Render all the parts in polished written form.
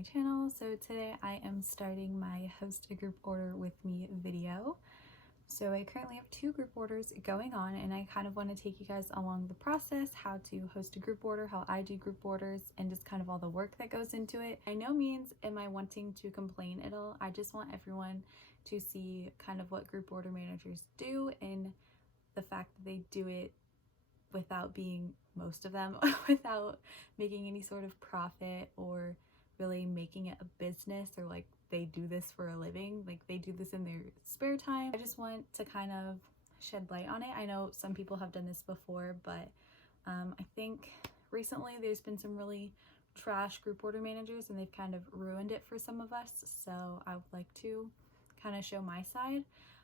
my channel. So today I am starting my host a group order with me video. So I currently have 2 group orders going on, and I kind of want to take you guys along the process, how to host a group order, how I do group orders, and just kind of all the work that goes into it. By no means am I wanting to complain at all. I just want everyone to see kind of what group order managers do and the fact that they do it without being, most of them, without making any sort of profit or really making it a business, or like they do this for a living, like they do this in their spare time. I just want to kind of shed light on it. I know some people have done this before, but I think recently there's been some really trash group order managers and they've kind of ruined it for some of us, so I would like to kind of show my side.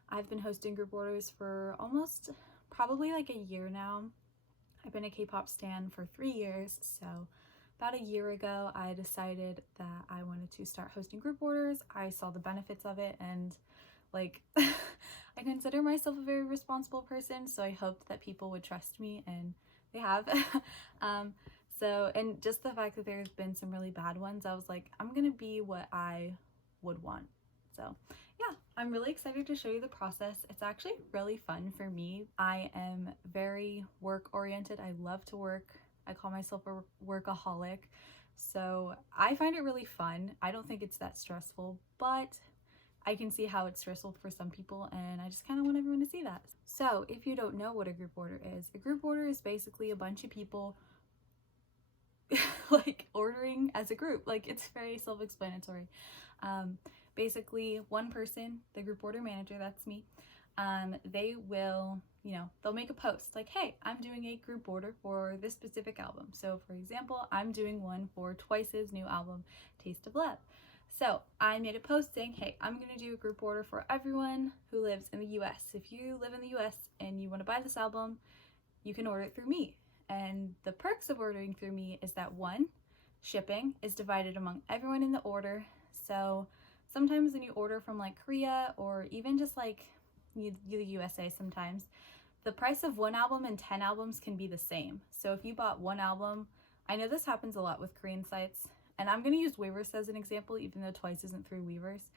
I've been hosting group orders for almost probably like a year now. I've been a K-pop stan for 3 years, so about a year ago I decided that I wanted to start hosting group orders. I saw the benefits of it, and like I consider myself a very responsible person, so I hoped that people would trust me, and they have. And just the fact that there's been some really bad ones, I was like, I'm gonna be what I would want. So yeah, I'm really excited to show you the process. It's actually really fun for me. I am very work oriented. I love to work. I call myself a workaholic. So I find it really fun. I don't think it's that stressful, but I can see how it's stressful for some people, and I just kind of want everyone to see that. So if you don't know what a group order is, a group order is basically a bunch of people like ordering as a group. Like, it's very self-explanatory. Basically one person, the group order manager, that's me, they will, they'll make a post like, hey, I'm doing a group order for this specific album. So for example, I'm doing one for Twice's new album, Taste of Love. So I made a post saying, hey, I'm gonna do a group order for everyone who lives in the US. If you live in the US and you want to buy this album, you can order it through me. And the perks of ordering through me is that, 1, shipping is divided among everyone in the order. So sometimes when you order from like Korea or even just like the USA, sometimes the price of one album and 10 albums can be the same. So if you bought one album, I know this happens a lot with Korean sites, and I'm going to use Weverse as an example, even though Twice isn't through Weverse,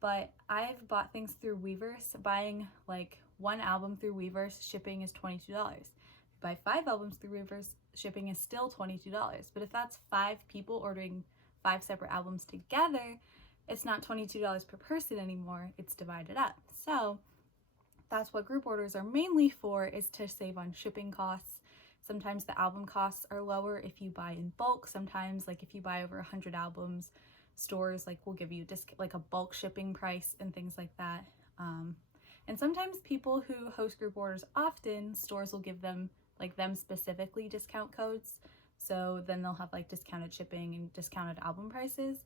but I've bought things through Weverse. Buying like one album through Weverse, shipping is $22. If you buy 5 albums through Weverse, shipping is still $22. But if that's 5 people ordering 5 separate albums together, it's not $22 per person anymore, it's divided up. So that's what group orders are mainly for, is to save on shipping costs. Sometimes the album costs are lower if you buy in bulk. Sometimes, like if you buy over 100 albums, stores like will give you like a bulk shipping price and things like that. And sometimes people who host group orders often, stores will give them, like them specifically, discount codes. So then they'll have like discounted shipping and discounted album prices.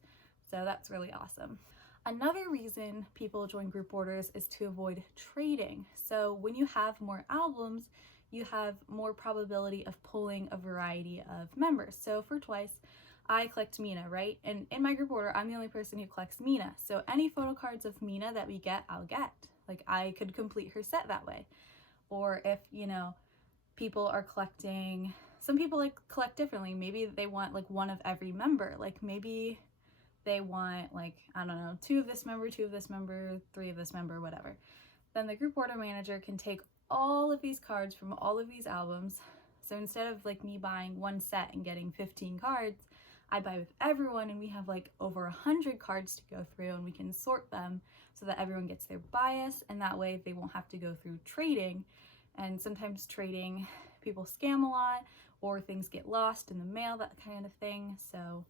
So that's really awesome. Another reason people join group orders is to avoid trading. So when you have more albums, you have more probability of pulling a variety of members. So for Twice, I collect Mina, right? And in my group order, I'm the only person who collects Mina. So any photo cards of Mina that we get, I'll get. Like, I could complete her set that way. Or if, people are collecting, some people like collect differently. Maybe they want like one of every member. Like maybe they want, like, I don't know, 2 of this member, 2 of this member, 3 of this member, whatever. Then the group order manager can take all of these cards from all of these albums. So instead of like me buying one set and getting 15 cards, I buy with everyone, and we have like over 100 cards to go through, and we can sort them so that everyone gets their bias, and that way they won't have to go through trading. And sometimes trading, people scam a lot, or things get lost in the mail, that kind of thing. So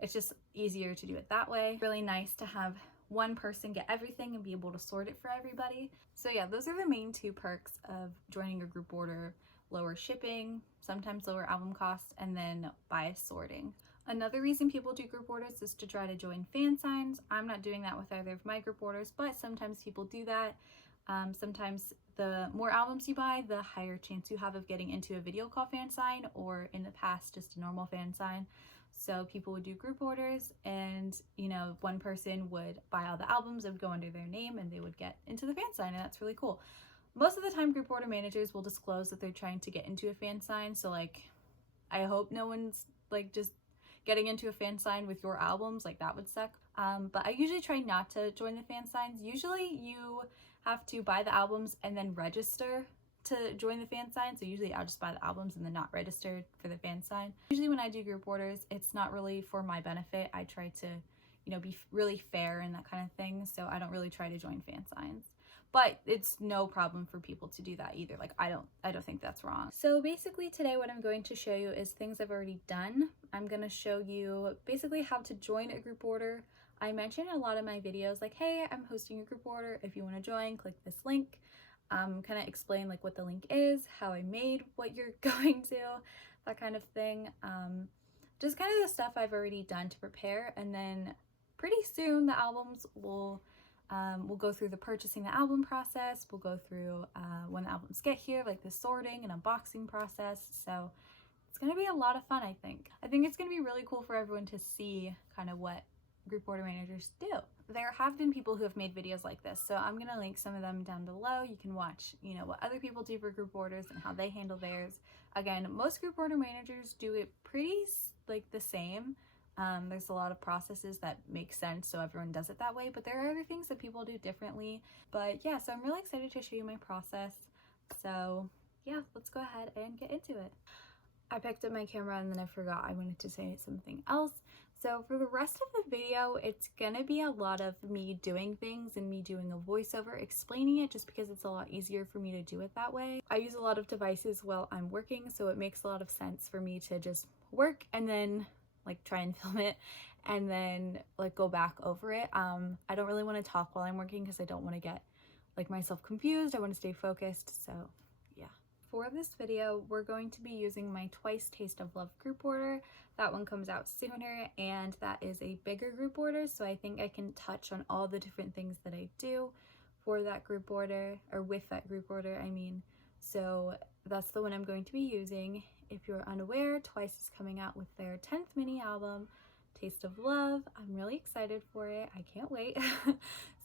it's just easier to do it that way. Really nice to have one person get everything and be able to sort it for everybody. So yeah, those are the main 2 perks of joining a group order: lower shipping, sometimes lower album costs, and then bias sorting. Another reason people do group orders is to try to join fan signs. I'm not doing that with either of my group orders, but sometimes people do that. Sometimes the more albums you buy, the higher chance you have of getting into a video call fan sign, or in the past, just a normal fan sign. So people would do group orders, and one person would buy all the albums, it would go under their name, and they would get into the fan sign, and that's really cool. Most of the time, group order managers will disclose that they're trying to get into a fan sign, so like, I hope no one's like just getting into a fan sign with your albums, like that would suck. But I usually try not to join the fan signs. Usually you have to buy the albums and then register to join the fan sign. So usually I'll just buy the albums and then not register for the fan sign. Usually when I do group orders, it's not really for my benefit. I try to, you know, be really fair and that kind of thing. So I don't really try to join fan signs. But it's no problem for people to do that either. Like I don't think that's wrong. So basically today what I'm going to show you is things I've already done. I'm going to show you basically how to join a group order. I mentioned in a lot of my videos like, hey, I'm hosting a group order. If you want to join, click this link. Kind of explain like what the link is, how I made what you're going to, that kind of thing. Just kind of the stuff I've already done to prepare, and then pretty soon the albums will we'll go through the purchasing the album process. We'll go through when the albums get here, like the sorting and unboxing process. So it's going to be a lot of fun, I think. I think it's going to be really cool for everyone to see kind of what group order managers do. There have been people who have made videos like this, so I'm going to link some of them down below. You can watch, you know, what other people do for group orders and how they handle theirs. Again, most group order managers do it pretty like the same. There's a lot of processes that make sense, so everyone does it that way, but there are other things that people do differently. But yeah, so I'm really excited to show you my process. So yeah, let's go ahead and get into it. I picked up my camera and then I forgot I wanted to say something else. So for the rest of the video, it's gonna be a lot of me doing things and me doing a voiceover explaining it, just because it's a lot easier for me to do it that way. I use a lot of devices while I'm working, so it makes a lot of sense for me to just work and then like try and film it and then like go back over it. I don't really want to talk while I'm working because I don't want to get like myself confused. I want to stay focused. So yeah. For this video, we're going to be using my Twice Taste of Love group order. That one comes out sooner, and that is a bigger group order, so I think I can touch on all the different things that I do for that group order, or with that group order, I mean. So that's the one I'm going to be using. If you're unaware, Twice is coming out with their 10th mini album, Taste of Love. I'm really excited for it. I can't wait.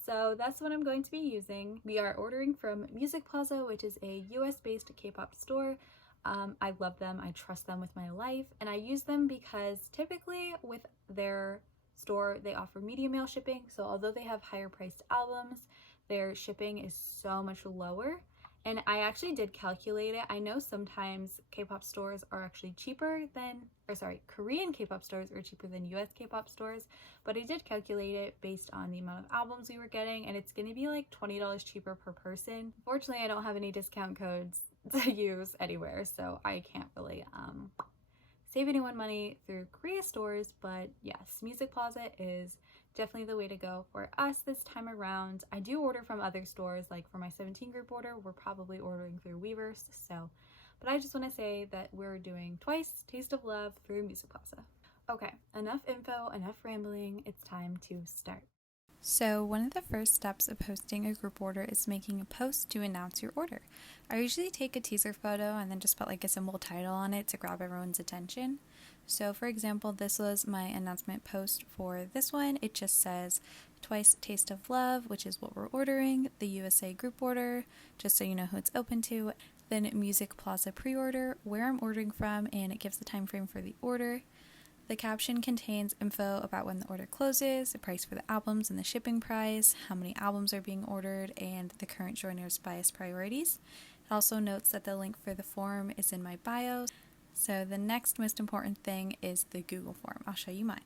So that's what I'm going to be using. We are ordering from Music Plaza, which is a US-based K-pop store. I love them. I trust them with my life. And I use them because typically with their store, they offer media mail shipping. So although they have higher priced albums, their shipping is so much lower. And I actually did calculate it. I know sometimes K-pop stores are actually cheaper than, Korean K-pop stores are cheaper than US K-pop stores, but I did calculate it based on the amount of albums we were getting, and it's gonna be like $20 cheaper per person. Unfortunately, I don't have any discount codes to use anywhere, so I can't really save anyone money through Korea stores, but yes, Music Plaza is definitely the way to go for us this time around. I do order from other stores, like for my 17 group order, we're probably ordering through Weavers, so, but I just want to say that we're doing Twice Taste of Love through Music Plaza. Okay, enough info, enough rambling, it's time to start. So one of the first steps of posting a group order is making a post to announce your order. I usually take a teaser photo and then just put like a simple title on it to grab everyone's attention. So for example, this was my announcement post for this one. It just says Twice Taste of Love, which is what we're ordering, the USA group order, just so you know who it's open to, then Music Plaza pre-order, where I'm ordering from, and it gives the time frame for the order. The caption contains info about when the order closes, the price for the albums and the shipping price, how many albums are being ordered, and the current joiner's bias priorities. It also notes that the link for the form is in my bio. So the next most important thing is the Google form. I'll show you mine.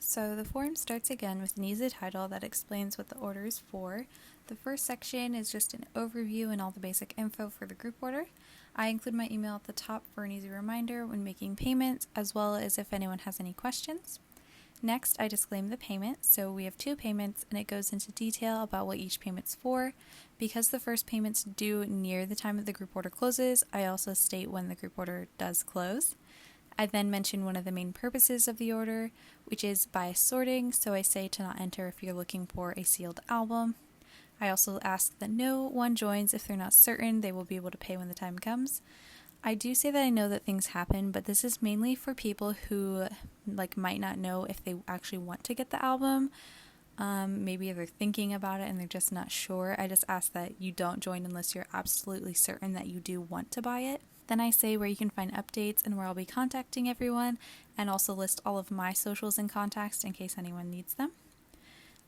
So the form starts again with an easy title that explains what the order is for. The first section is just an overview and all the basic info for the group order. I include my email at the top for an easy reminder when making payments, as well as if anyone has any questions. Next, I disclaim the payment, so we have 2 payments, and it goes into detail about what each payment's for. Because the first payment's due near the time that the group order closes, I also state when the group order does close. I then mention one of the main purposes of the order, which is bias sorting, so I say to not enter if you're looking for a sealed album. I also ask that no one joins if they're not certain they will be able to pay when the time comes. I do say that I know that things happen, but this is mainly for people who might not know if they actually want to get the album. Maybe they're thinking about it and they're just not sure. I just ask that you don't join unless you're absolutely certain that you do want to buy it. Then I say where you can find updates and where I'll be contacting everyone, and also list all of my socials and contacts in case anyone needs them.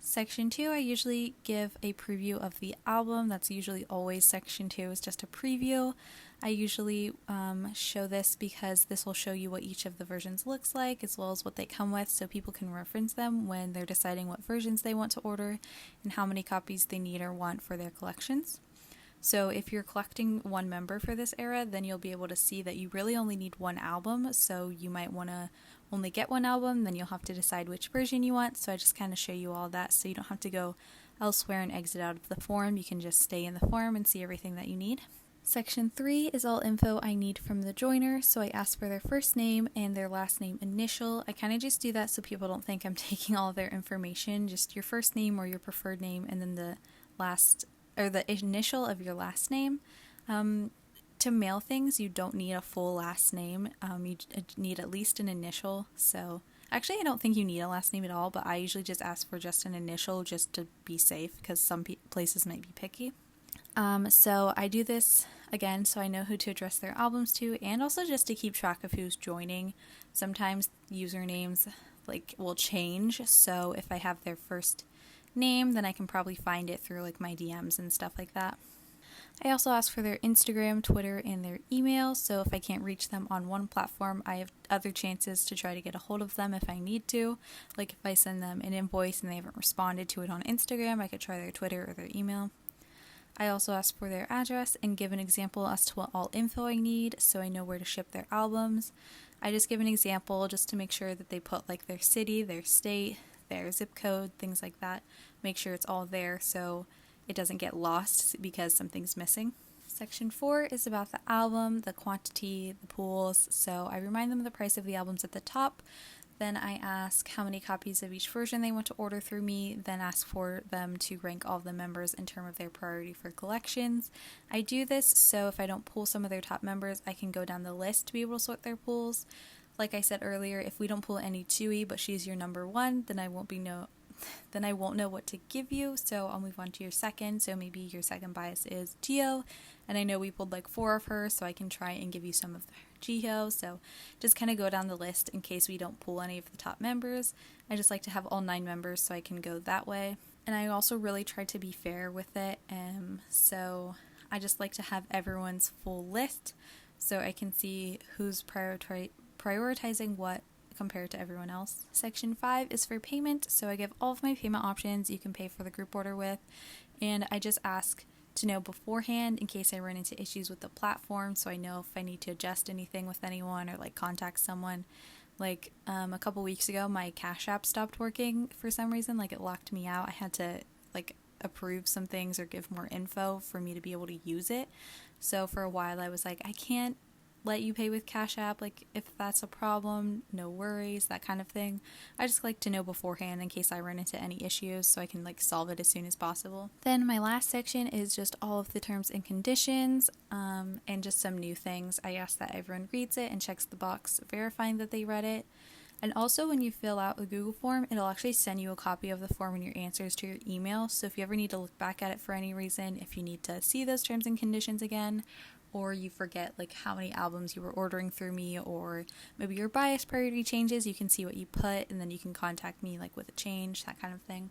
Section 2, I usually give a preview of the album. That's usually always section 2 is just a preview. I usually show this because this will show you what each of the versions looks like as well as what they come with, so people can reference them when they're deciding what versions they want to order and how many copies they need or want for their collections. So if you're collecting one member for this era, then you'll be able to see that you really only need one album, so you might want to only get one album, then you'll have to decide which version you want. So I just kind of show you all that so you don't have to go elsewhere and exit out of the form. You can just stay in the form and see everything that you need. Section 3 is all info I need from the joiner, so I ask for their first name and their last name initial. I kind of just do that so people don't think I'm taking all of their information, just your first name or your preferred name and then the initial of your last name. To mail things, you don't need a full last name. You need at least an initial. So actually, I don't think you need a last name at all, but I usually just ask for just an initial just to be safe because some places might be picky. So I do this again so I know who to address their albums to, and also just to keep track of who's joining. Sometimes usernames will change, so if I have their first name, then I can probably find it through my DMs and stuff like that. I also ask for their Instagram, Twitter, and their email, so if I can't reach them on one platform, I have other chances to try to get a hold of them if I need to. If I send them an invoice and they haven't responded to it on Instagram, I could try their Twitter or their email. I also ask for their address and give an example as to what all info I need so I know where to ship their albums. I just give an example just to make sure that they put their city, their state, their zip code, things like that. Make sure it's all there so it doesn't get lost because something's missing. Section 4 is about the album, the quantity, the pools, so I remind them of the price of the albums at the top. Then I ask how many copies of each version they want to order through me, then ask for them to rank all of the members in terms of their priority for collections. I do this so if I don't pull some of their top members, I can go down the list to be able to sort their pools. Like I said earlier, if we don't pull any Chewy, but she's your number 1, then I won't know what to give you, so I'll move on to your second. So maybe your second bias is Geo, and I know we pulled 4 of her, so I can try and give you some of Geo. So just kind of go down the list in case we don't pull any of the top members. I just like to have all 9 members so I can go that way. And I also really try to be fair with it, so I just like to have everyone's full list so I can see who's prioritizing what compared to everyone else. Section 5 is for payment, so I give all of my payment options you can pay for the group order with, and I just ask to know beforehand in case I run into issues with the platform, so I know if I need to adjust anything with anyone or contact someone. A couple weeks ago, my Cash App stopped working for some reason, it locked me out. I had to approve some things or give more info for me to be able to use it. So for a while I was I can't let you pay with Cash App, if that's a problem, no worries, that kind of thing. I just like to know beforehand in case I run into any issues so I can solve it as soon as possible. Then my last section is just all of the terms and conditions, and just some new things. I ask that everyone reads it and checks the box verifying that they read it. And also when you fill out a Google form, it'll actually send you a copy of the form and your answers to your email. So if you ever need to look back at it for any reason, if you need to see those terms and conditions again, or you forget how many albums you were ordering through me, or maybe your bias priority changes, you can see what you put and then you can contact me with a change, that kind of thing.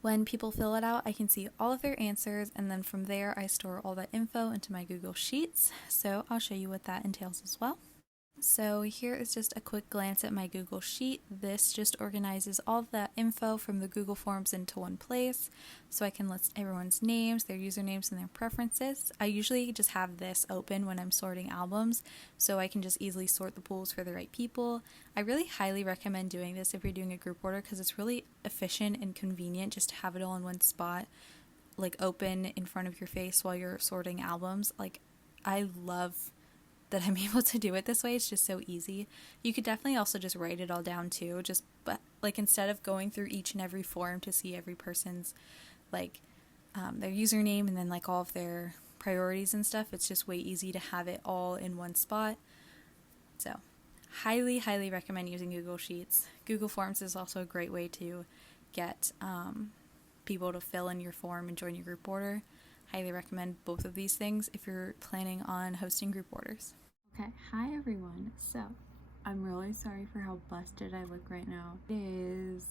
When people fill it out, I can see all of their answers, and then from there I store all that info into my Google Sheets, so I'll show you what that entails as well. So here is just a quick glance at my Google Sheet. This just organizes all of that info from the Google Forms into one place, so I can list everyone's names, their usernames, and their preferences. I usually just have this open when I'm sorting albums, so I can just easily sort the pools for the right people. I really highly recommend doing this if you're doing a group order because it's really efficient and convenient just to have it all in one spot, open in front of your face while you're sorting albums. I love that I'm able to do it this way. It's just so easy. You could definitely also just write it all down too, but instead of going through each and every form to see every person's their username and then all of their priorities and stuff, it's just way easy to have it all in one spot. So highly recommend using Google Sheets. Google Forms is also a great way to get people to fill in your form and join your group order. highly recommend both of these things if you're planning on hosting group orders. Okay, hi everyone. So, I'm really sorry for how busted I look right now. It is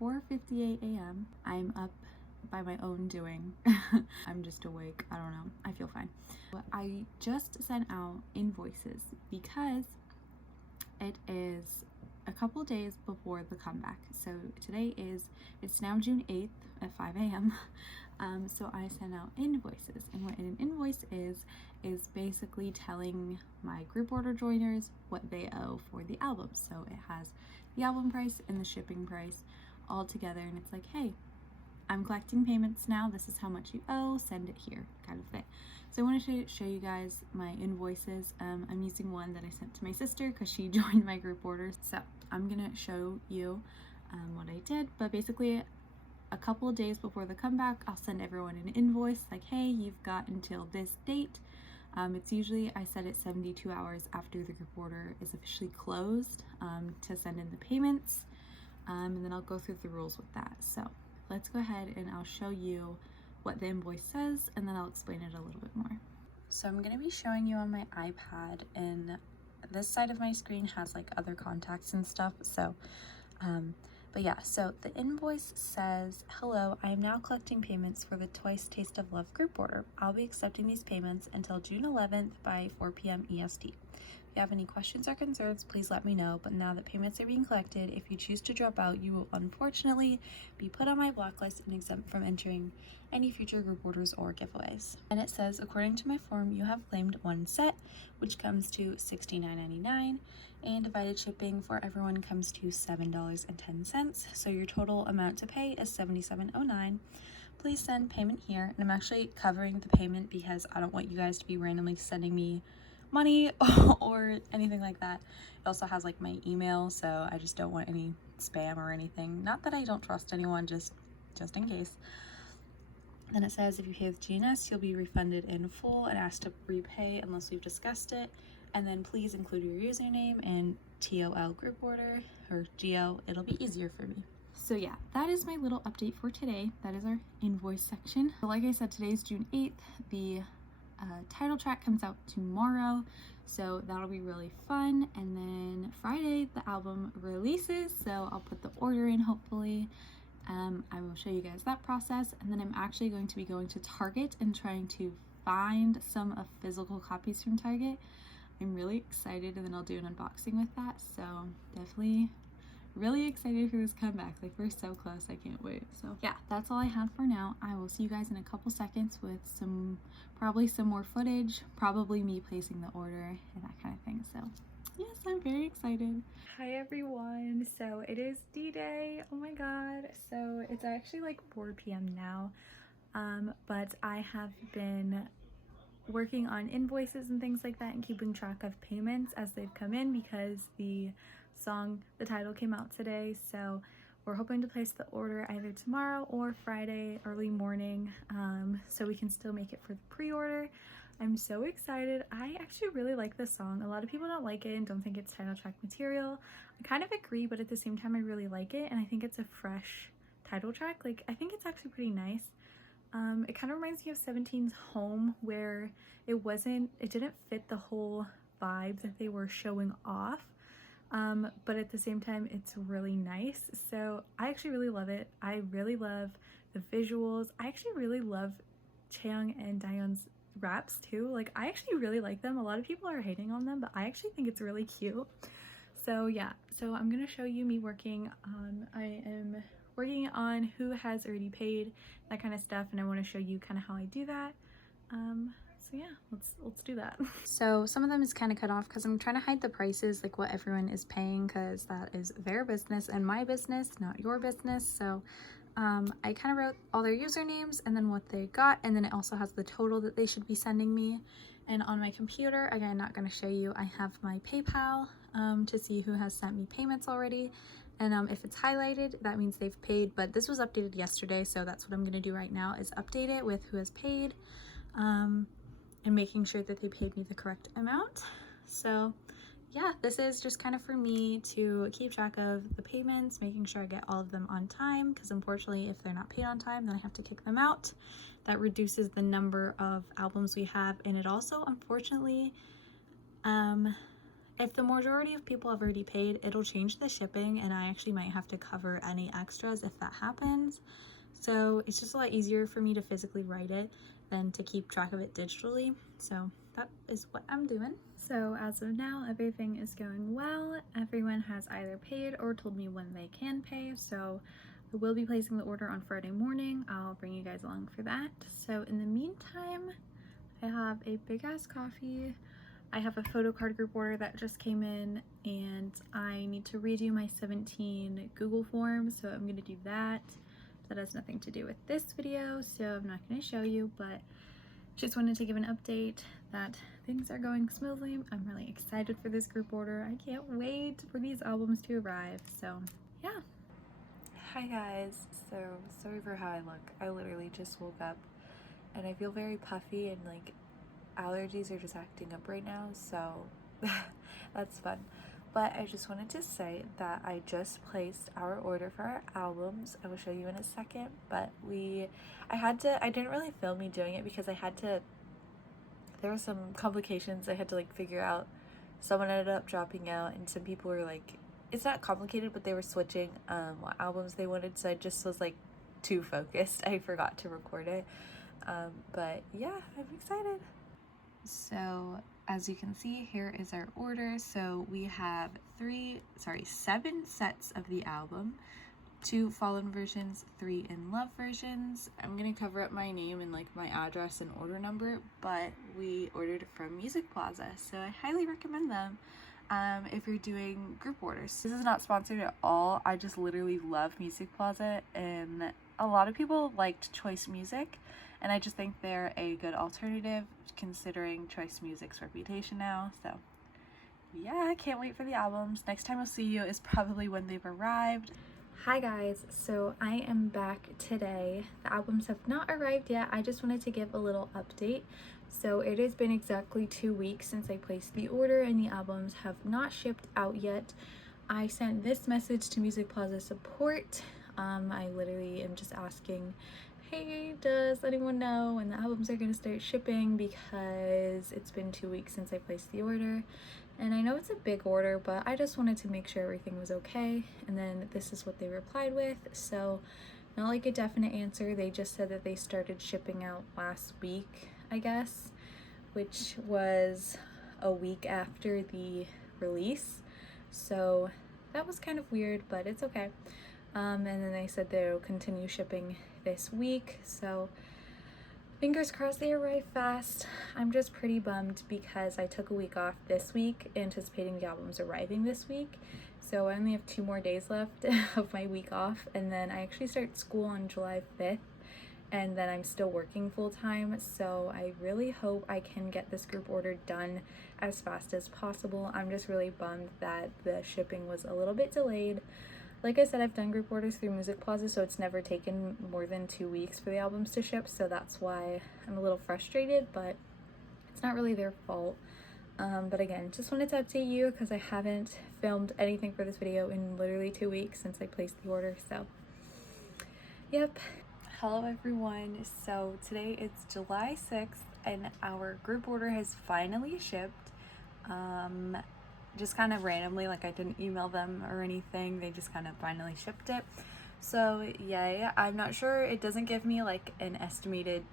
4:58 a.m. I'm up by my own doing. I'm just awake. I don't know. I feel fine. I just sent out invoices because it is a couple days before the comeback. So it's now June 8th at 5 a.m. So I sent out invoices, and what an invoice is basically telling my group order joiners what they owe for the album. So it has the album price and the shipping price all together, and it's like, hey, I'm collecting payments now, this is how much you owe, send it here, kind of thing. So I wanted to show you guys my invoices. I'm using one that I sent to my sister because she joined my group orders. So I'm gonna show you what I did, but basically a couple of days before the comeback, I'll send everyone an invoice like, hey, you've got until this date. It's usually, I set it 72 hours after the group order is officially closed to send in the payments, and then I'll go through the rules with that. So let's go ahead and I'll show you what the invoice says, and then I'll explain it a little bit more. So I'm going to be showing you on my iPad, and this side of my screen has like other contacts and stuff. So but yeah, so the invoice says, hello, I am now collecting payments for the Twice Taste of Love group order. I'll be accepting these payments until June 11th by 4 p.m. EST. If you have any questions or concerns, please let me know, but now that payments are being collected, if you choose to drop out, you will unfortunately be put on my block list and exempt from entering any future group orders or giveaways. And it says, according to my form, you have claimed one set, which comes to $69.99, and divided shipping for everyone comes to $7.10, so your total amount to pay is $77.09. Please send payment here, and I'm actually covering the payment because I don't want you guys to be randomly sending me money or anything like that. It also has like my email, so I just don't want any spam or anything. Not that I don't trust anyone, just in case. Then it says, if you pay with GNS, you'll be refunded in full and asked to repay unless we've discussed it. And then please include your username and TOL group order, or GO. It'll be easier for me. So yeah, that is my little update for today. That is our invoice section. So like I said, today's June 8th. The title track comes out tomorrow, so that'll be really fun. And then Friday the album releases, so I'll put the order in hopefully. I will show you guys that process, and then I'm actually going to be going to Target and trying to find some of physical copies from Target. I'm really excited, and then I'll do an unboxing with that, so definitely really excited for this comeback. Like, we're so close, I can't wait. So yeah, that's all I have for now. I will see you guys in a couple seconds with probably some more footage, probably me placing the order and that kind of thing. So yes, I'm very excited. Hi everyone, so it is D-Day. Oh my god. So it's actually like 4 p.m. now, but I have been working on invoices and things like that and keeping track of payments as they've come in because the title came out today. So we're hoping to place the order either tomorrow or Friday early morning, so we can still make it for the pre-order. I'm so excited. I actually really like this song. A lot of people don't like it and don't think it's title track material. I kind of agree, but at the same time I really like it, and I think it's a fresh title track. Like, I think it's actually pretty nice. It kind of reminds me of 17's Home, where it didn't fit the whole vibe that they were showing off, but at the same time it's really nice. So I actually really love it. I really love the visuals. I actually really love Chaeyoung and Dahyun's raps too. Like, I actually really like them. A lot of people are hating on them, but I actually think it's really cute. So yeah, so I'm gonna show you me working on, I am working on who has already paid, that kind of stuff, and I want to show you kind of how I do that. So yeah, let's do that. So some of them is kind of cut off because I'm trying to hide the prices, like what everyone is paying, because that is their business and my business, not your business. So I kind of wrote all their usernames and then what they got, and then it also has the total that they should be sending me. And on my computer, again, not going to show you, I have my PayPal to see who has sent me payments already. And if it's highlighted, that means they've paid, but this was updated yesterday, so that's what I'm going to do right now, is update it with who has paid, and making sure that they paid me the correct amount. So yeah, this is just kind of for me to keep track of the payments, making sure I get all of them on time, because unfortunately if they're not paid on time, then I have to kick them out. that reduces the number of albums we have, and it also, unfortunately, if the majority of people have already paid, it'll change the shipping, and I actually might have to cover any extras if that happens. So it's just a lot easier for me to physically write it than to keep track of it digitally. So that is what I'm doing. So as of now, everything is going well. Everyone has either paid or told me when they can pay. So I will be placing the order on Friday morning. I'll bring you guys along for that. So in the meantime, I have a big ass coffee. I have a photo card group order that just came in, and I need to redo my 17 Google forms, so I'm gonna do that. That has nothing to do with this video, so I'm not gonna show you, but just wanted to give an update that things are going smoothly. I'm really excited for this group order. I can't wait for these albums to arrive, so yeah. Hi guys, so sorry for how I look. I literally just woke up and I feel very puffy and like allergies are just acting up right now, so that's fun. But I just wanted to say that I just placed our order for our albums. I will show you in a second, but I didn't really film me doing it because there were some complications I had to like figure out. Someone ended up dropping out, and some people were like, it's not complicated, but they were switching what albums they wanted, so I just was like too focused. I forgot to record it. But yeah, I'm excited. So as you can see, here is our order. So we have 7 sets of the album, 2 Fallen versions, 3 In Love versions. I'm gonna cover up my name and like my address and order number, but we ordered from Music Plaza, so I highly recommend them if you're doing group orders. This is not sponsored at all. I just literally love Music Plaza, and a lot of people liked Choice Music, and I just think they're a good alternative considering Choice Music's reputation now. So yeah, I can't wait for the albums. Next time I'll see you is probably when they've arrived. Hi guys, so I am back today. The albums have not arrived yet. I just wanted to give a little update. So it has been exactly 2 weeks since I placed the order, and the albums have not shipped out yet. I sent this message to Music Plaza support. I literally am just asking, hey, does anyone know when the albums are gonna start shipping, because it's been 2 weeks since I placed the order. And I know it's a big order, but I just wanted to make sure everything was okay. And then this is what they replied with. So not like a definite answer. They just said that they started shipping out last week, I guess, which was a week after the release. So that was kind of weird, but it's okay. And then they said they'll continue shipping this week. So fingers crossed they arrive fast. I'm just pretty bummed because I took a week off this week anticipating the albums arriving this week. So I only have 2 more days left of my week off, and then I actually start school on July 5th, and then I'm still working full-time. So I really hope I can get this group order done as fast as possible. I'm just really bummed that the shipping was a little bit delayed. Like I said, I've done group orders through Music Plaza, so it's never taken more than 2 weeks for the albums to ship, so that's why I'm a little frustrated, but it's not really their fault. But again, just wanted to update you because I haven't filmed anything for this video in literally 2 weeks since I placed the order, so yep. Hello everyone, so today it's July 6th and our group order has finally shipped. Just kind of randomly, like I didn't email them or anything, they just kind of finally shipped it. So yay. I'm not sure, it doesn't give me like an estimated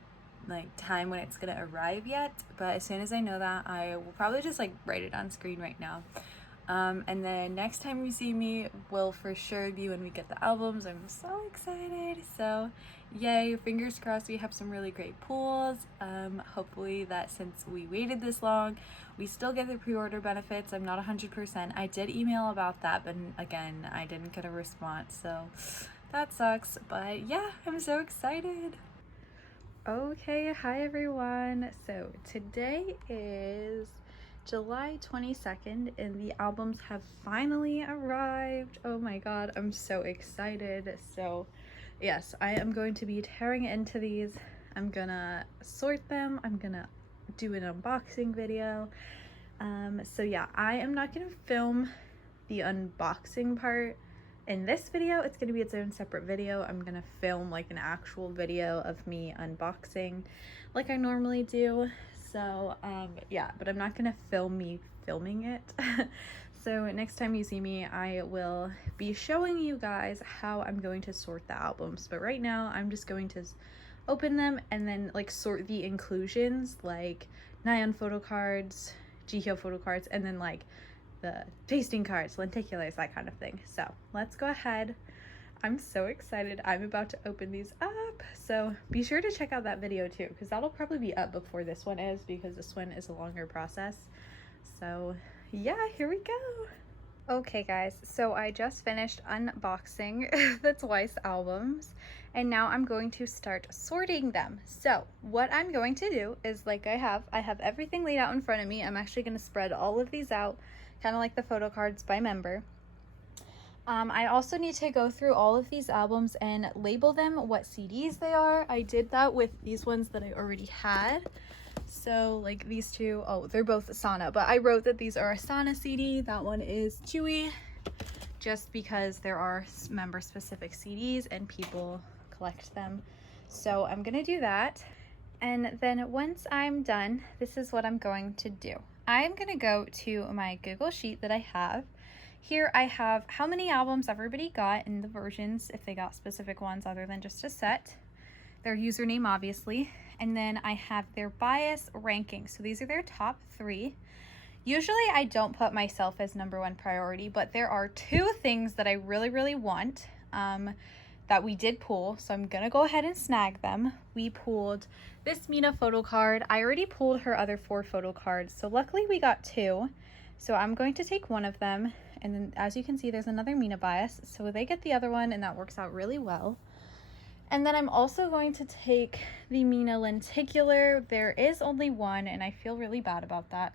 like time when it's gonna arrive yet, but as soon as I know that, I will probably just like write it on screen right now. And then next time you see me will for sure be when we get the albums. I'm so excited. So yay, fingers crossed we have some really great pulls. Hopefully that since we waited this long, we still get the pre-order benefits. I'm not 100%. I did email about that, but again, I didn't get a response, so that sucks. But yeah, I'm so excited. Okay, hi everyone. So today is July 22nd and the albums have finally arrived. Oh my god, I'm so excited. So yes, I am going to be tearing into these. I'm gonna sort them. I'm gonna do an unboxing video. So yeah, I am not gonna film the unboxing part in this video, it's going to be its own separate video. I'm going to film like an actual video of me unboxing like I normally do. So yeah, but I'm not going to film me filming it. So next time you see me, I will be showing you guys how I'm going to sort the albums. But right now, I'm just going to open them and then like sort the inclusions, like Nyan photo cards, Jihyo photo cards, and then like the tasting cards, lenticulars, that kind of thing. So let's go ahead. I'm so excited. I'm about to open these up. So be sure to check out that video too, because that'll probably be up before this one is, because this one is a longer process. So yeah, here we go. Okay guys, so I just finished unboxing the Twice albums, and now I'm going to start sorting them. So what I'm going to do is, like I have everything laid out in front of me. I'm actually going to spread all of these out, kind of like the photo cards by member. I also need to go through all of these albums and label them what CDs they are. I did that with these ones that I already had. So like these two, oh, they're both Sana, but I wrote that these are a Sana CD. That one is Chewy, just because there are member specific CDs and people collect them. So I'm gonna do that. And then once I'm done, this is what I'm going to do. I'm gonna go to my Google Sheet that I have. Here I have how many albums everybody got in the versions, if they got specific ones other than just a set. Their username, obviously. And then I have their bias ranking. So these are their top 3. Usually I don't put myself as #1 priority, but there are 2 things that I really want that we did pull. So I'm gonna go ahead and snag them. We pulled this Mina photo card. I already pulled her other 4 photo cards. So luckily we got 2. So I'm going to take one of them. And then as you can see, there's another Mina bias. So they get the other one, and that works out really well. And then I'm also going to take the Mina Lenticular. There is only one, and I feel really bad about that.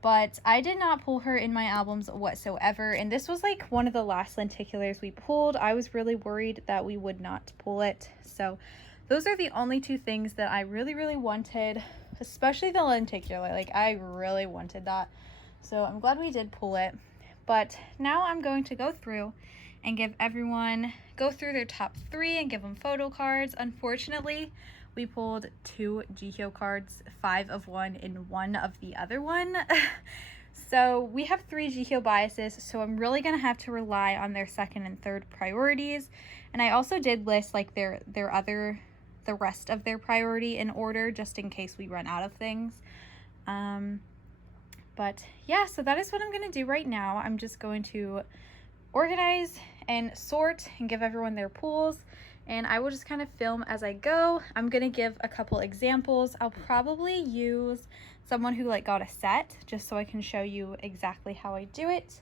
But I did not pull her in my albums whatsoever. And this was like one of the last Lenticulars we pulled. I was really worried that we would not pull it. So those are the only 2 things that I really wanted, especially the Lenticular. Like I really wanted that. So I'm glad we did pull it. But now I'm going to go through and give everyone, go through their top 3 and give them photo cards. Unfortunately, we pulled 2 Jihyo cards, 5 of one and 1 of the other one. So we have 3 Jihyo biases, so I'm really gonna have to rely on their 2nd and 3rd priorities. And I also did list like the rest of their priority in order, just in case we run out of things. But yeah, so that is what I'm gonna do right now. I'm just going to organize and sort and give everyone their pools, and I will just kind of film as I go. I'm gonna give a couple examples. I'll probably use someone who like got a set, just so I can show you exactly how I do it.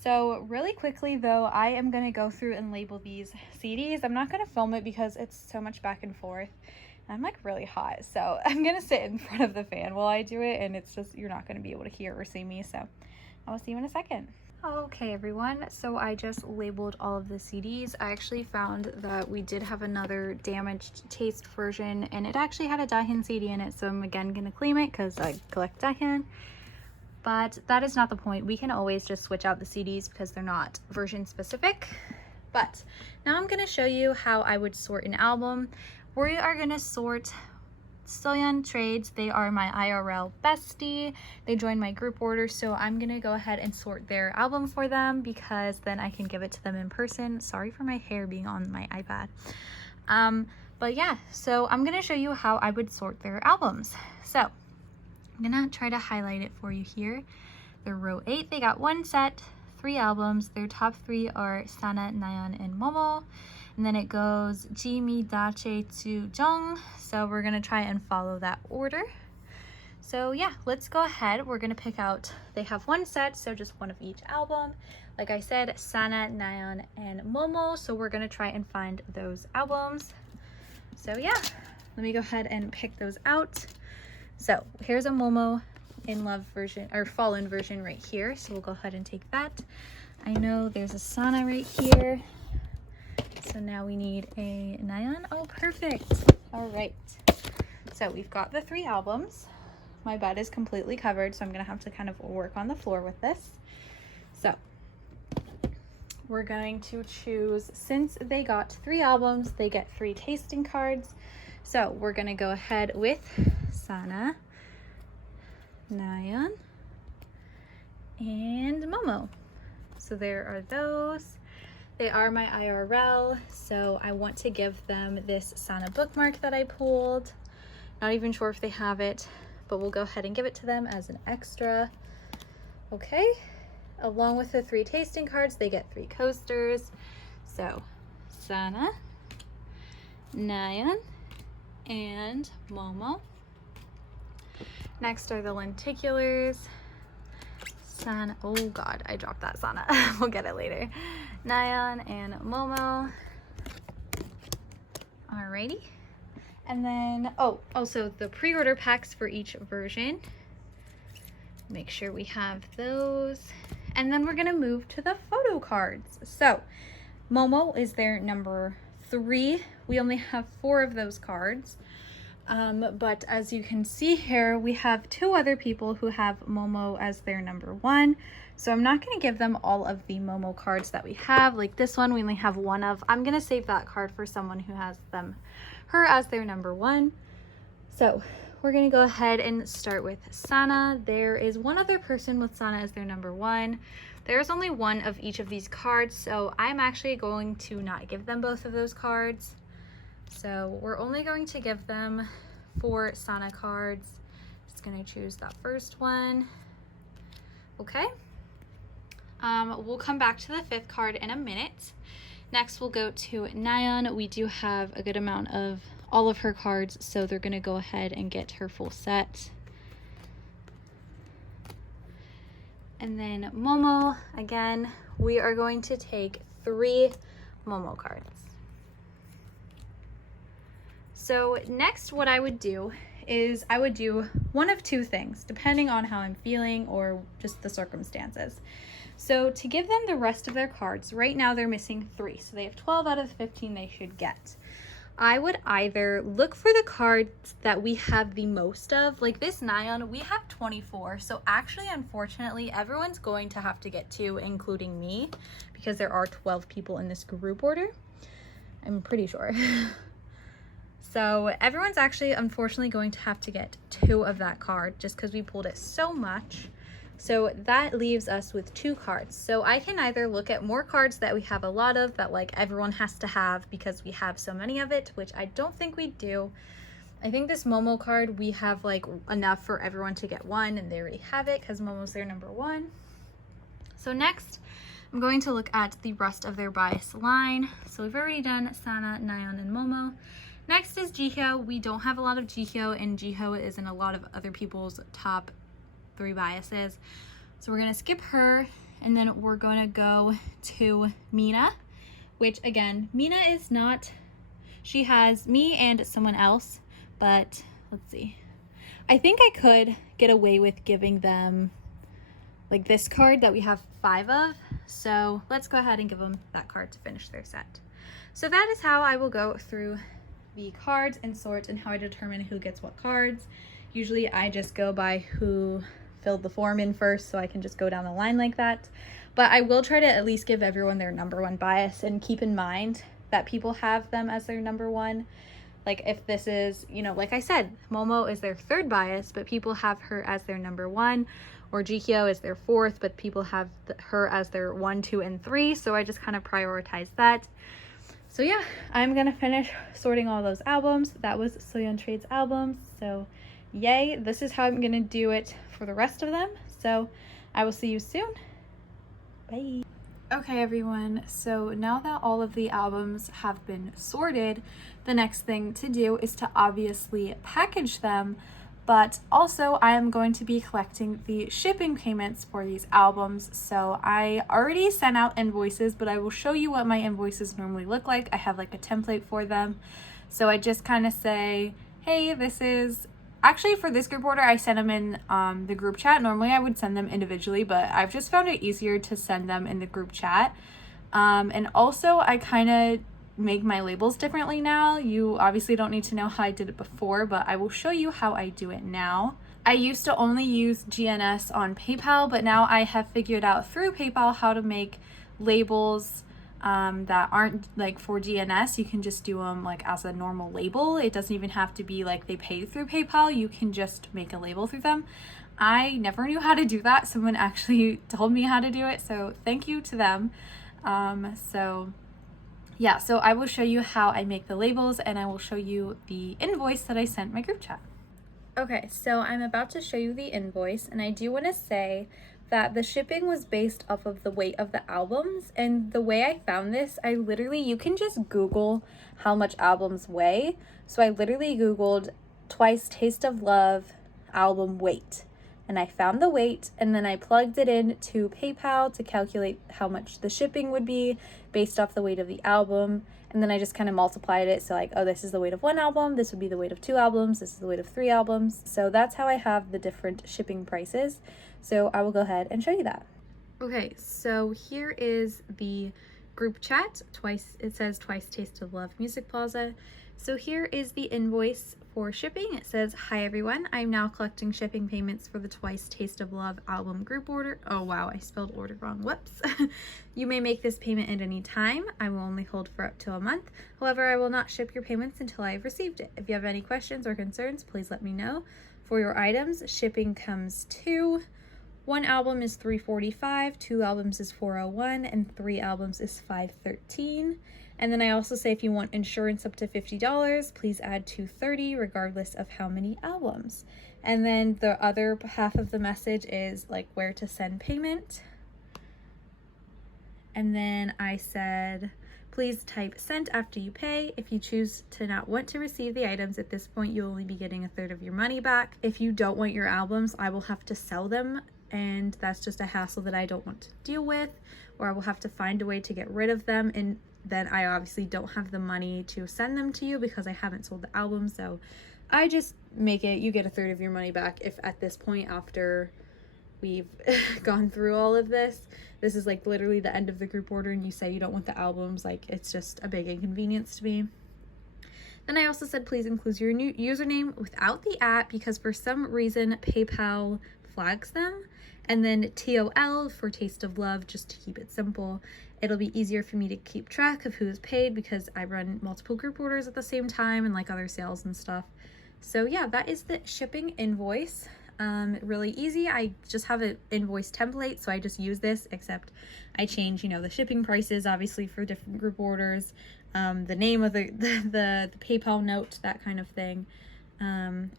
So really quickly though, I am gonna go through and label these CDs. I'm not gonna film it because it's so much back and forth. I'm like really hot, so I'm gonna sit in front of the fan while I do it, and it's just, you're not gonna be able to hear or see me, so I will see you in a second. Okay everyone, so I just labeled all of the CDs. I actually found that we did have another damaged taste version, and it actually had a Daehan CD in it, so I'm again gonna claim it because I collect Daehan. But that is not the point. We can always just switch out the CDs because they're not version specific. But now I'm gonna show you how I would sort an album. We are gonna sort Soyeon Trades. They are my IRL bestie. They joined my group order, so I'm gonna go ahead and sort their album for them because then I can give it to them in person. Sorry for my hair being on my iPad. But yeah, so I'm gonna show you how I would sort their albums. So I'm gonna try to highlight it for you here. They're row 8. They got 1 set, 3 albums. Their top 3 are Sana, Nyan, and Momo. And then it goes Jimi, Dache, to Jung. So we're gonna try and follow that order. So yeah, let's go ahead. We're gonna pick out, they have 1 set, so just 1 of each album. Like I said, Sana, Nyan, and Momo. So we're gonna try and find those albums. So yeah, let me go ahead and pick those out. So here's a Momo in love version, or fallen version right here. So we'll go ahead and take that. I know there's a Sana right here. So now we need a Nyan. Oh, perfect. All right. So we've got the 3 albums. My bed is completely covered, so I'm gonna have to kind of work on the floor with this. So we're going to choose, since they got 3 albums, they get 3 tasting cards. So we're gonna go ahead with Sana, Nayeon, and Momo. So there are those. They are my IRL, so I want to give them this Sana bookmark that I pulled. Not even sure if they have it, but we'll go ahead and give it to them as an extra. Okay, along with the 3 tasting cards, they get 3 coasters. So Sana, Nayeon, and Momo. Next are the Lenticulars. Sana, oh god, I dropped that Sana. We'll get it later. Nayeon and Momo. Alrighty. And then, oh, also the pre-order packs for each version. Make sure we have those. And then we're gonna move to the photo cards. So, Momo is their number 3. We only have 4 of those cards. But as you can see here, we have 2 other people who have Momo as their number 1. So I'm not going to give them all of the Momo cards that we have. Like this one, we only have 1 of. I'm going to save that card for someone who has her as their number 1. So we're going to go ahead and start with Sana. There is 1 other person with Sana as their number 1. There's only 1 of each of these cards, so I'm actually going to not give them both of those cards. So we're only going to give them 4 Sana cards. Just gonna choose that first one. Okay. We'll come back to the 5th card in a minute. Next we'll go to Nayeon. We do have a good amount of all of her cards, so they're gonna go ahead and get her full set. And then Momo, again, we are going to take 3 Momo cards. So next what I would do is I would do one of 2 things, depending on how I'm feeling or just the circumstances. So to give them the rest of their cards, right now they're missing 3, so they have 12 out of the 15 they should get. I would either look for the cards that we have the most of, like this Nayeon, we have 24, so actually unfortunately everyone's going to have to get 2, including me, because there are 12 people in this group order, I'm pretty sure. So everyone's actually unfortunately going to have to get 2 of that card just because we pulled it so much. So that leaves us with 2 cards. So I can either look at more cards that we have a lot of that like everyone has to have because we have so many of it, which I don't think we do. I think this Momo card, we have like enough for everyone to get 1 and they already have it because Momo's their number 1. So next, I'm going to look at the rest of their bias line. So we've already done Sana, Nayeon, and Momo. Next is Jihyo. We don't have a lot of Jihyo, and Jihyo is in a lot of other people's top 3 biases. So we're going to skip her, and then we're going to go to Mina, which again, Mina is not, she has me and someone else, but let's see. I think I could get away with giving them like this card that we have 5 of. So let's go ahead and give them that card to finish their set. So that is how I will go through the cards and sort and how I determine who gets what cards. Usually I just go by who filled the form in first, so I can just go down the line like that. But I will try to at least give everyone their number 1 bias and keep in mind that people have them as their number 1. Like if this is, you know, like I said, Momo is their 3rd bias, but people have her as their number 1, or Jihyo is their 4th, but people have her as their 1, 2, and 3. So I just kind of prioritize that. So yeah, I'm gonna finish sorting all those albums. That was Soyeon Trade's albums, so yay. This is how I'm gonna do it for the rest of them. So I will see you soon. Bye. Okay everyone, so now that all of the albums have been sorted, the next thing to do is to obviously package them, but also I am going to be collecting the shipping payments for these albums. So I already sent out invoices, but I will show you what my invoices normally look like. I have like a template for them. So I just kind of say, hey, this is, actually for this group order, I sent them in the group chat. Normally I would send them individually, but I've just found it easier to send them in the group chat. And also I kind of make my labels differently now. You obviously don't need to know how I did it before, but I will show you how I do it now. I used to only use GNS on PayPal, but now I have figured out through PayPal how to make labels that aren't like for DNS. You can just do them like as a normal label. It doesn't even have to be like they pay through PayPal. You can just make a label through them. I never knew how to do that. Someone actually told me how to do it, so thank you to them. So I will show you how I make the labels, and I will show you the invoice that I sent my group chat. Okay, so I'm about to show you the invoice, and I do want to say that the shipping was based off of the weight of the albums, and the way I found this, you can just Google how much albums weigh. So I literally Googled Twice Taste of Love album weight, and I found the weight, and then I plugged it in to PayPal to calculate how much the shipping would be based off the weight of the album. And then I just kind of multiplied it. So like, oh, this is the weight of one album. This would be the weight of 2 albums. This is the weight of 3 albums. So that's how I have the different shipping prices. So I will go ahead and show you that. Okay, so here is the group chat. It says Twice Taste of Love Music Plaza. So here is the invoice for shipping. It says, "Hi everyone, I'm now collecting shipping payments for the Twice Taste of Love album group order." Oh wow, I spelled order wrong. Whoops. "You may make this payment at any time. I will only hold for up to a month. However, I will not ship your payments until I have received it. If you have any questions or concerns, please let me know. For your items, shipping comes to 1 album is $345, 2 albums is $401, and 3 albums is $513. And then I also say if you want insurance up to $50, please add $230 regardless of how many albums." And then the other half of the message is like where to send payment. And then I said, "Please type sent after you pay. If you choose to not want to receive the items at this point, you'll only be getting 1/3 of your money back. If you don't want your albums, I will have to sell them, and that's just a hassle that I don't want to deal with, or I will have to find a way to get rid of them, and then I obviously don't have the money to send them to you because I haven't sold the album. So I just make it, you get 1/3 of your money back if at this point, after we've gone through all of this is like literally the end of the group order and you say you don't want the albums, like it's just a big inconvenience to me." Then I also said, "Please include your new username without the @ because for some reason PayPal flags them. And then TOL for Taste of Love, just to keep it simple. It'll be easier for me to keep track of who is paid because I run multiple group orders at the same time and like other sales and stuff." So yeah, that is the shipping invoice. Really easy. I just have an invoice template, so I just use this, except I change, the shipping prices obviously for different group orders, the name of the PayPal note, that kind of thing.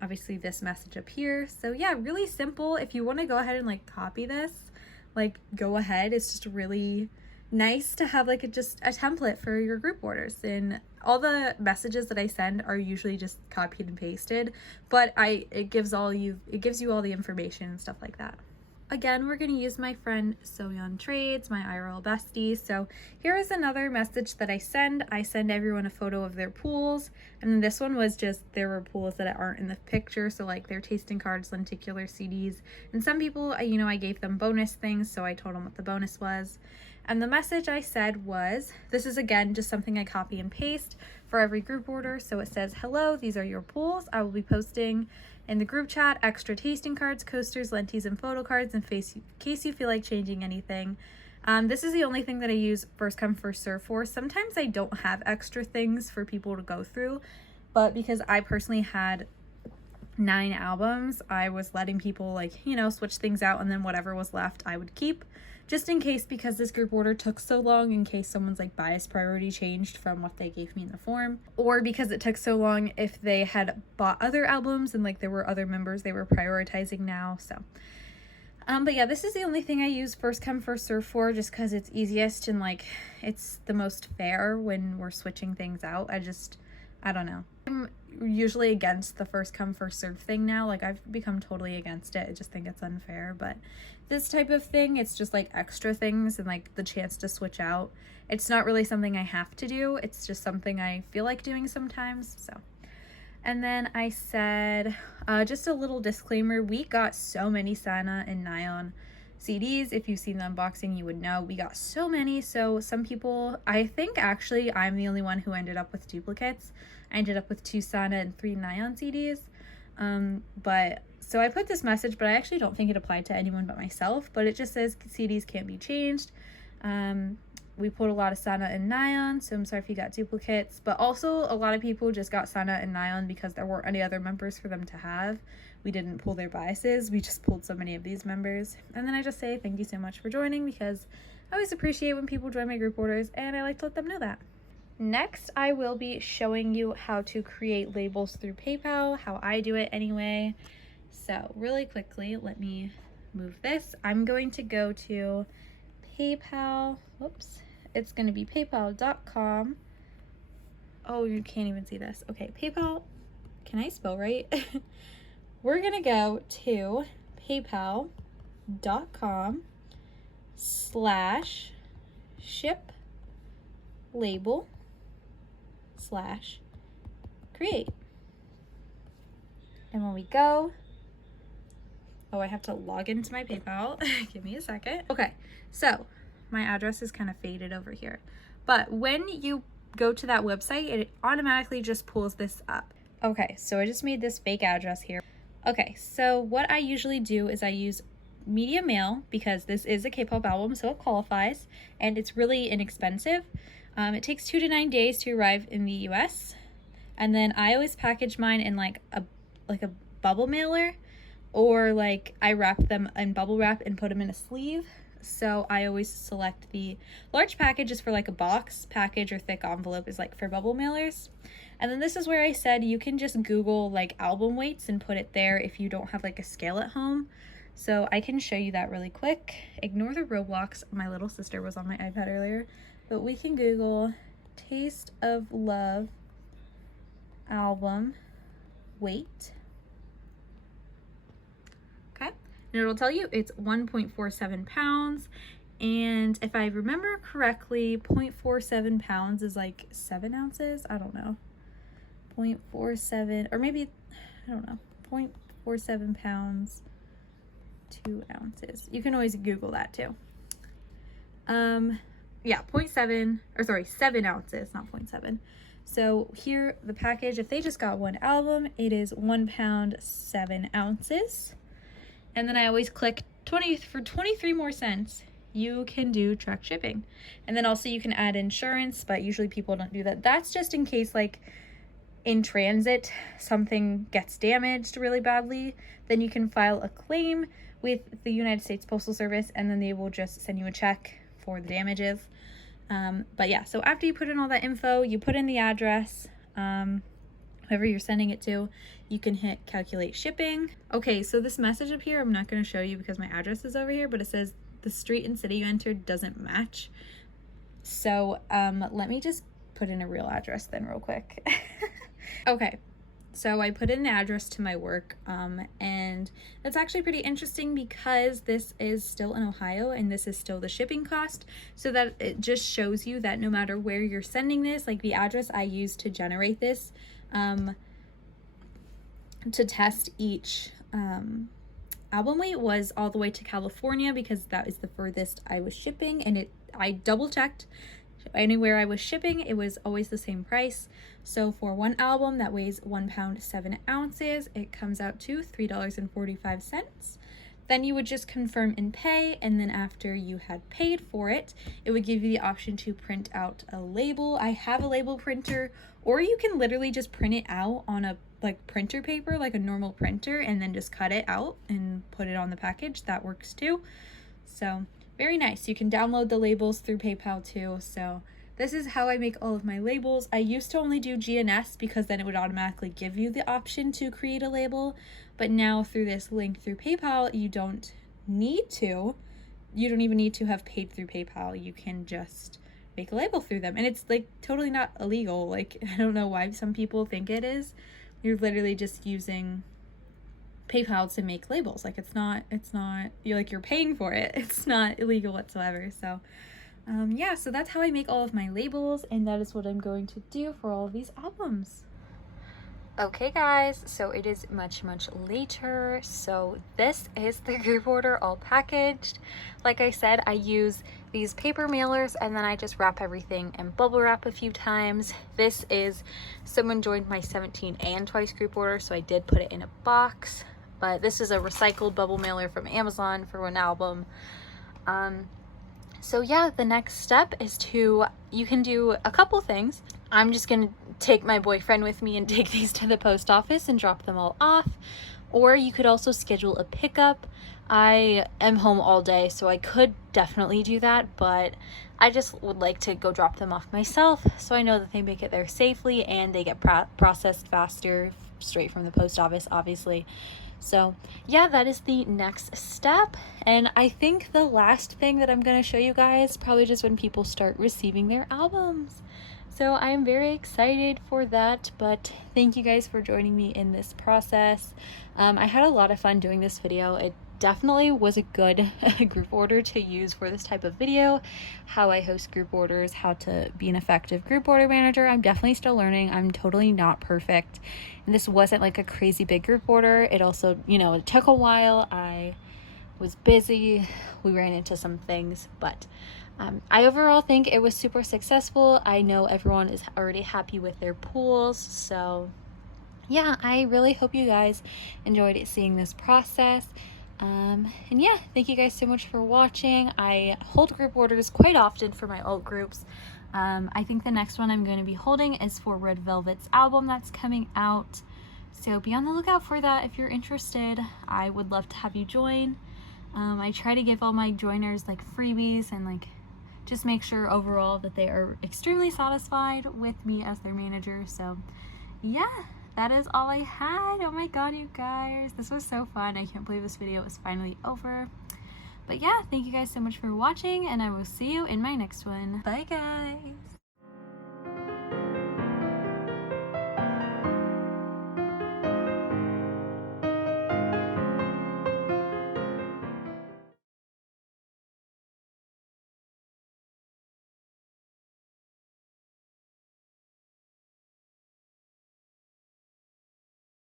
Obviously this message up here. So yeah, really simple. If you want to go ahead and like copy this, like go ahead. It's just really nice to have like just a template for your group orders, and all the messages that I send are usually just copied and pasted, but it gives you all the information and stuff like that. Again, we're going to use my friend Soyeon Trades, my IRL bestie. So here is another message that I send. I send everyone a photo of their pools, and then this one was just there were pools that aren't in the picture, so like their tasting cards, lenticular CDs, and some people, I gave them bonus things, so I told them what the bonus was. And the message I said was, this is again just something I copy and paste for every group order. So it says, "Hello, these are your pools. I will be posting in the group chat extra tasting cards, coasters, lenties, and photo cards in case you feel like changing anything. This is the only thing that I use first come first serve for. Sometimes I don't have extra things for people to go through, but because I personally had 9 albums, I was letting people switch things out, and then whatever was left I would keep, just in case, because this group order took so long, in case someone's bias priority changed from what they gave me in the form, or because it took so long if they had bought other albums and there were other members they were prioritizing now. So but yeah, this is the only thing I use first come first serve for, just because it's easiest and it's the most fair when we're switching things out. I don't know. I'm usually against the first come first serve thing now. I've become totally against it. I just think it's unfair, but this type of thing, it's just extra things and the chance to switch out. It's not really something I have to do. It's just something I feel like doing sometimes. So, and then I said, just a little disclaimer, we got so many Sana and Nyan CDs. If you've seen the unboxing, you would know we got so many. So some people, I think actually I'm the only one who ended up with duplicates. I ended up with 2 Sana and 3 Nyan CDs. So I put this message, but I actually don't think it applied to anyone but myself, but it just says CDs can't be changed. we pulled a lot of Sana and Nyan, so I'm sorry if you got duplicates, but also a lot of people just got Sana and Nyan because there weren't any other members for them to have. We didn't pull their biases, we just pulled so many of these members. And then I just say thank you so much for joining, because I always appreciate when people join my group orders, and I like to let them know that. Next, I will be showing you how to create labels through PayPal, how I do it anyway. So really quickly, let me move this. I'm going to go to PayPal. Whoops. It's going to be paypal.com. Oh, you can't even see this. Okay, PayPal. Can I spell right? We're going to go to paypal.com/ship-label/create. And when we go, oh, I have to log into my PayPal. Give me a second. Okay, so my address is kind of faded over here. But when you go to that website, it automatically just pulls this up. Okay, so I just made this fake address here. Okay, so what I usually do is I use media mail, because this is a K-pop album, so it qualifies, and it's really inexpensive. It takes 2 to 9 days to arrive in the US, and then I always package mine in like a bubble mailer, or like I wrap them in bubble wrap and put them in a sleeve. So I always select the large package is for like a box package, or thick envelope is like for bubble mailers. And then this is where I said you can just Google like album weights and put it there if you don't have like a scale at home. So I can show you that really quick. Ignore the Roblox. My little sister was on my iPad earlier, but we can Google Taste of Love album weight. Okay, and it'll tell you it's 1.47 pounds. And if I remember correctly, 0.47 pounds is like 7 ounces. I don't know. 0.47, or maybe, I don't know, 0.47 pounds, 2 ounces. You can always Google that too. Yeah, 7 ounces, not 0.7. So here, the package, if they just got one album, it is 1 pound, 7 ounces. And then I always click 20 for 23 more cents. You can do truck shipping. And then also you can add insurance, but usually people don't do that. That's just in case like in transit something gets damaged really badly, then you can file a claim with the United States Postal Service, and then they will just send you a check for the damages. But yeah, so after you put in all that info, you put in the address, whoever you're sending it to, you can hit calculate shipping. Okay, so this message up here, I'm not going to show you because my address is over here, but it says the street and city you entered doesn't match. So let me just put in a real address then real quick. Okay, so I put in the address to my work, and that's actually pretty interesting because this is still in Ohio and this is still the shipping cost, so that it just shows you that no matter where you're sending this, like the address I used to generate this, to test each album weight was all the way to California, because that is the furthest I was shipping, and I double checked. Anywhere I was shipping, it was always the same price. So for one album that weighs 1 pound 7 ounces, it comes out to $3.45. Then you would just confirm and pay, and then after you had paid for it, it would give you the option to print out a label. I have a label printer, or you can literally just print it out on a like printer paper, like a normal printer, and then just cut it out and put it on the package. That works too. So very nice. You can download the labels through PayPal too. So this is how I make all of my labels. I used to only do GNS because then it would automatically give you the option to create a label. But now through this link through PayPal, you don't need to. You don't even need to have paid through PayPal. You can just make a label through them. And it's like totally not illegal. Like, I don't know why some people think it is. You're literally just using PayPal to make labels. Like it's not you're paying for it. It's not illegal whatsoever. So yeah, so that's how I make all of my labels, and that is what I'm going to do for all of these albums. Okay guys, so it is much later. So this is the group order all packaged. Like I said, I use these paper mailers and then I just wrap everything in bubble wrap a few times. This is someone joined my 17 and twice group order, so I did put it in a box. But this is a recycled bubble mailer from Amazon for one album. So yeah, the next step is you can do a couple things. I'm just gonna take my boyfriend with me and take these to the post office and drop them all off. Or you could also schedule a pickup. I am home all day, so I could definitely do that, but I just would like to go drop them off myself, so I know that they make it there safely and they get processed faster straight from the post office, obviously. So yeah, that is the next step. And I think the last thing that I'm going to show you guys, probably just when people start receiving their albums. So I'm very excited for that, but thank you guys for joining me in this process. I had a lot of fun doing this video. It definitely was a good group order to use for this type of video, how I host group orders, how to be an effective group order manager. I'm definitely still learning. I'm totally not perfect. And this wasn't like a crazy big group order. It also, it took a while. I was busy. We ran into some things, but I overall think it was super successful. I know everyone is already happy with their pools, so yeah, I really hope you guys enjoyed seeing this process. And yeah, thank you guys so much for watching. I hold group orders quite often for my alt groups. I think the next one I'm going to be holding is for Red Velvet's album that's coming out, so be on the lookout for that if you're interested. I would love to have you join. I try to give all my joiners like freebies and like just make sure overall that they are extremely satisfied with me as their manager. So yeah, that is all I had. Oh my god, you guys, this was so fun. I can't believe this video is finally over. But yeah, thank you guys so much for watching, and I will see you in my next one. Bye guys.